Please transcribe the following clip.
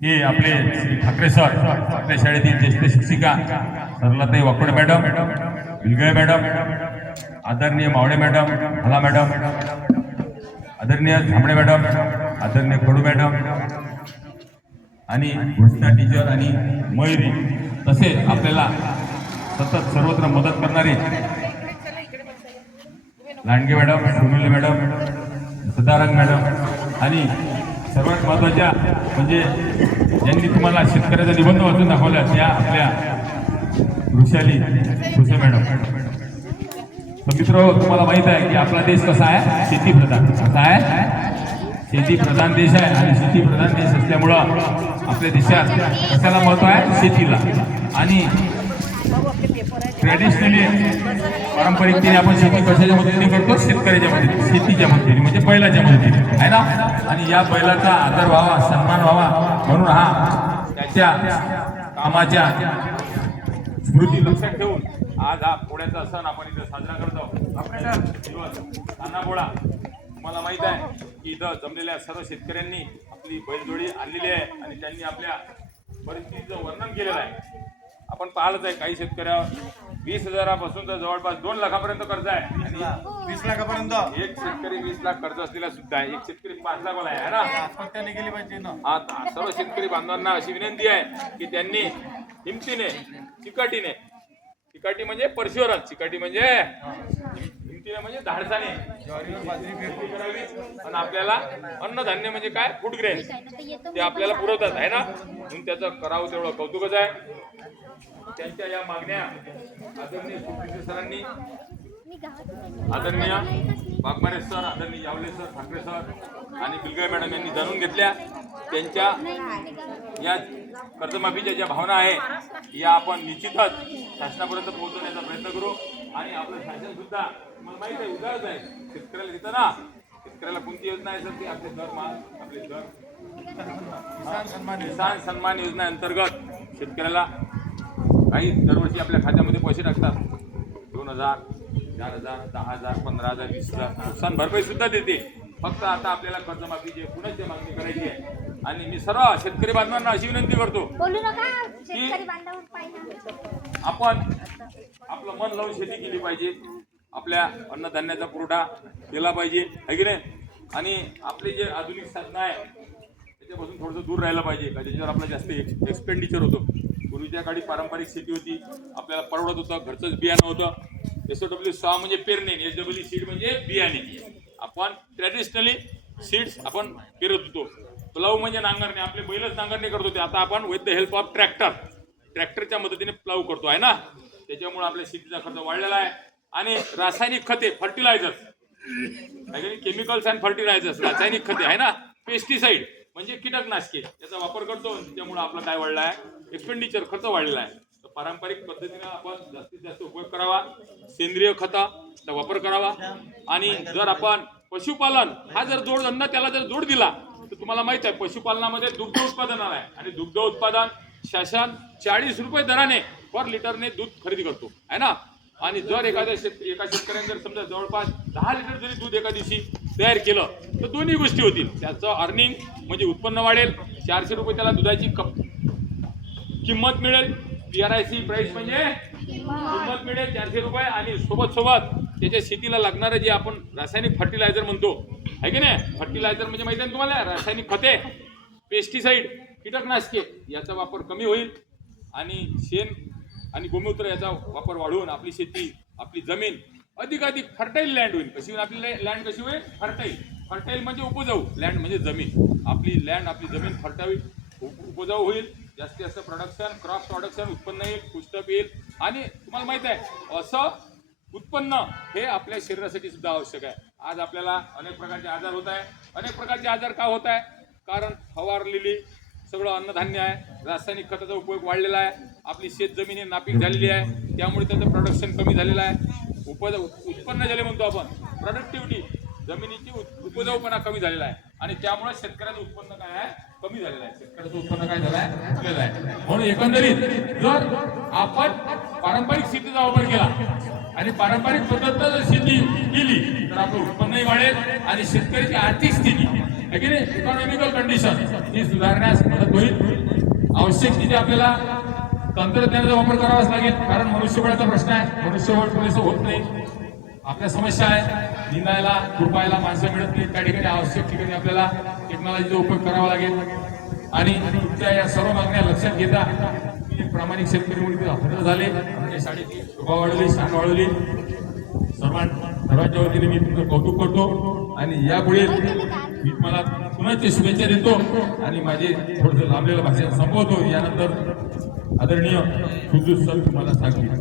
हे आपले ठाकरे सर ठाकरे शाळेतील ज्येष्ठ शिक्षिका सरलाताई वाकोडे मॅडम बिलगळे मॅडम आदरणीय मावळे मॅडम हला मॅडम आदरणीय झांबडे मॅडम आदरणीय खडू मॅडम आणि घोषणा टीचर आणि मयुरी तसेच आपल्याला सतत सर्वत्र मदत करणारे Landge madam Sunil madam Sadarang madam आणि सर्वात महत्त्वाच्या म्हणजे ज्यांनी तुम्हाला शेतकऱ्याचा निबंध वाचून दाखवला त्या आपल्या वृषाली भुसे मॅडम. तर मित्र तुम्हाला माहीत आहे की आपला देश कसा आहे? शेती प्रधान कसा आहे? शेती प्रधान देश आहे आणि शेती प्रधान देश असल्यामुळं आपल्या देशात कशाला महत्त्व आहे? शेतीला. आणि ट्रॅडिशनली पारंपरिकतेने आपण शेती कशाच्या मदतीने करतो? शेतकऱ्याच्या मदतीने शेतीच्या मदतीने म्हणजे बैलाच्या मदतीने. आहे ना? आणि या बैलाचा आदर व्हावा सन्मान व्हावा म्हणून हा त्याच्या कामाच्या स्मृती लक्षात ठेवून आज हा पोळ्याचा सण आपण इथं साजरा करतो. आपल्या दिवस तुम्हाला माहीत आहे की इथं जमलेल्या सर्व शेतकऱ्यांनी आपली बैलजोडी आणलेली आहे आणि त्यांनी आपल्या परिस्थितीचं वर्णन केलेलं आहे. आपण पाहिलंच आहे काही शेतकऱ्या वीस हजारापासून तर जवळपास दोन लाखापर्यंत कर्ज आहे. आणि वीस लाखापर्यंत? एक शेतकरी वीस लाख कर्ज असलेला सुद्धा आहे. एक शेतकरी पाच लाख आहे है ना? आत्महत्या केली पाहिजे ना. आता सर्व शेतकरी बांधवांना अशी विनंती आहे की त्यांनी हिमतीने चिकाटीने चिकाटी म्हणजे परशिवरच चिकाटी म्हणजे हिमतीने म्हणजे धाडसाने ज्वारीवर बाजरी पेरणी शेती करावी. आणि आपल्याला अन्नधान्य म्हणजे काय? Food grain. ते आपल्याला पुरवतात आहे ना? म्हणून त्याचं करावं तेवढं कौतुकच आहे. त्यांच्या या मागण्या आदरणीय सुप्रीते सरांनी आदरणीय वाघमारे सर आदरणीय यावले सर ठाकरे सर आणि बिलगाय मॅडम यांनी जाणून घेतल्या. त्यांच्या या कर्जमाफीच्या ज्या भावना आहे या आपण निश्चितच शासनापर्यंत पोहोचवण्याचा प्रयत्न करू. आणि आपलं शासन सुद्धा मला माहीत आहे उदारच आहे. शेतकऱ्याला देतं ना. शेतकऱ्याला कोणती योजना आहे सर ती? आपले दर मा आपले दर. किसान सन्मान योजना. अंतर्गत शेतकऱ्याला काही दरवर्षी आपल्या खात्यामध्ये पैसे टाकतात. दोन हजार चार हजार दहा हजार पंधरा हजार वीस हजार. नुकसान भरपाई सुद्धा देते. फक्त आता आपल्याला कर्जमाफीची पुनश्च मागणी करायची आहे. आणि मी सर्व शेतकरी बांधवांना अशी विनंती करतो पाहिजे आपण आपलं मन लावून शेती केली पाहिजे. आपल्या अन्नधान्याचा पुरवठा केला पाहिजे. है की नाही? आणि आपले जे आधुनिक साधनं आहे त्याच्यापासून थोडंसं दूर राहायला पाहिजे. का त्याच्यावर आपला जास्त एक्सपेंडिचर होतो. पूर्वीच्या काळी पारंपरिक शेती होती. आपल्याला परवडत होतं घरचंच बियाणं होतं. एस ओ डब्ल्यू सहा म्हणजे पेरणे एस डब्ल्यू सीड म्हणजे बियाणे. आपण ट्रॅडिशनली सीड्स आपण पेरत होतो. प्लव म्हणजे नांगरणे. आपले बैलच नांगरणे करत होते. आता आपण with the help of tractor ट्रॅक्टरच्या मदतीने प्लव करतो आहे ना? त्याच्यामुळे आपल्या शेतीचा खर्च वाढलेला आहे. आणि रासायनिक खते फर्टिलायझर्स केमिकल्स अँड फर्टिलायझर्स रासायनिक खते आहे ना? पेस्टिसाइड म्हणजे कीटकनाशके. याचा वापर करतो. त्यामुळे आपला काय वाढला आहे? एक्सपेंडिचर खर्च वाढलेला आहे. तर पारंपरिक पद्धतीने आपण जास्तीत जास्त उपयोग करावा. सेंद्रिय खताचा वापर करावा. आणि जर आपण पशुपालन हा जर जोडधंदा त्याला जर जोड दिला तर तुम्हाला माहीत आहे पशुपालनामध्ये दुग्ध उत्पादन आहे आणि दुग्ध उत्पादन शासन चाळीस रुपये दराने पर लिटरने दूध खरेदी करतो. आहे ना? आणि जर एखाद्या शेत एका शेतकऱ्याने जर समजा जवळपास दहा लिटर जरी दूध एका दिवशी तयार केलं तर दोन्ही गोष्टी होतील. त्याचं अर्निंग म्हणजे उत्पन्न वाढेल. चारशे रुपये त्याला दुधाची कप किंमत मिळेल. P R I C price म्हणजे किंमत मिळेल चारशे रुपये आणि सोबत सोबत त्याच्या शेतीला लागणारं जे आपण रासायनिक फर्टिलायझर म्हणतो. आहे की नाही? फर्टिलायझर म्हणजे माहिती आहे ना तुम्हाला? रासायनिक खते पेस्टिसाईड कीटकनाशके याचा वापर कमी होईल आणि शेण आणि गोमूत्र याचा वापर वाढवून आपली शेती आपली जमीन अधिकाधिक फर्टाईल लँड होईल. कशी होईल आपली लँड कशी होईल? फर्टाईल फर्टाईल म्हणजे उपजाऊ लँड म्हणजे जमीन. आपली लँड आपली जमीन फर्टाईल उपजाऊ होईल. जास्तीत जास्त प्रोडक्शन क्रॉस प्रोडक्शन उत्पन्न येईल पुस्तक येईल आणि तुम्हाला माहीत आहे असं उत्पन्न हे आपल्या शरीरासाठी सुद्धा आवश्यक आहे. आज आपल्याला अनेक प्रकारचे आजार होत आहे. अनेक प्रकारचे आजार का होत आहे? कारण फवारलेली सगळं अन्नधान्य आहे. रासायनिक खताचा उपयोग वाढलेला आहे. आपली शेत नापीक झालेली आहे. त्यामुळे त्याचं प्रोडक्शन कमी झालेलं आहे. उपज उत्पन्न झाले म्हणतो आपण प्रोडक्टिव्हिटी जमिनीची उपजाऊपणा कमी झालेला आहे. आणि त्यामुळे शेतकऱ्याचं उत्पन्न काय आहे? कमी झालेलं आहे. शेतकऱ्याचं उत्पन्न काय झालं आहे? आहे. म्हणून एकंदरीत जर आपण पारंपरिक शेतीचा वापर केला आणि पारंपरिक पद्धत जर शेती केली तर आपलं उत्पन्नही वाढेल आणि शेतकऱ्याची आर्थिक स्थिती की नाही? इकॉनॉमिकल कंडिशन ही सुधारण्यास मदत होईल. आवश्यक तिथे आपल्याला तंत्रज्ञानाचा वापर करावाच लागेल. कारण मनुष्यबळाचा प्रश्न आहे. मनुष्यबळ पुरेसं होत नाही. आपल्या समस्या आहे. निंदायला खुरपायला माणसं मिळत नाही त्या ठिकाणी आवश्यक ठिकाणी आपल्याला टेक्नॉलॉजीचा उपयोग करावा लागेल. आणि तुमच्या या सर्व मागण्या लक्षात घेता मी प्रामाणिक शेतकरी म्हणून इथे हजर झाले. आपल्या शाळेची शोभा वाढवली शान वाढवली. सर्वां सर्वांच्या वतीने मी तुमचं कौतुक करतो. आणि यापुढे मी तुम्हाला पुन्हा शुभेच्छा देतो. आणि माझे थोडंसं लांबलेलं भाषण संपवतो. यानंतर आदरणीय सुजू सर तुम्हाला सांगतील.